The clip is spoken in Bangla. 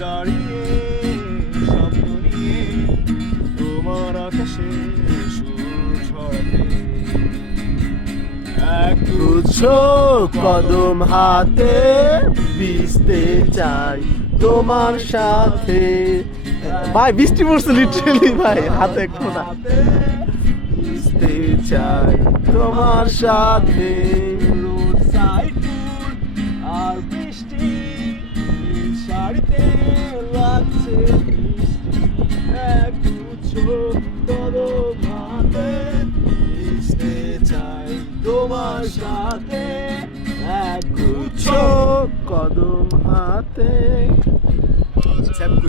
দাঁড়িয়ে স্বপ্ন নিয়ে তোমার আকাশে সুর ঝরাতে এক গুচ্ছ কদম হাতে ভিজতে চাই তোমার সাথে। ভাই বৃষ্টি পড়ছে লিটারালি ভাই, হাতে একটু না। ভিজতে চাই তোমার সাথে। রোড সাইড ফুল আর বৃষ্টি নীল শাড়িতে লাগছে মিষ্টি এক গুচ্ছ কদম হাতে ভিজতে চাই তোমার সাথে এক গুচ্ছ গুচ্ছ কদম হাতে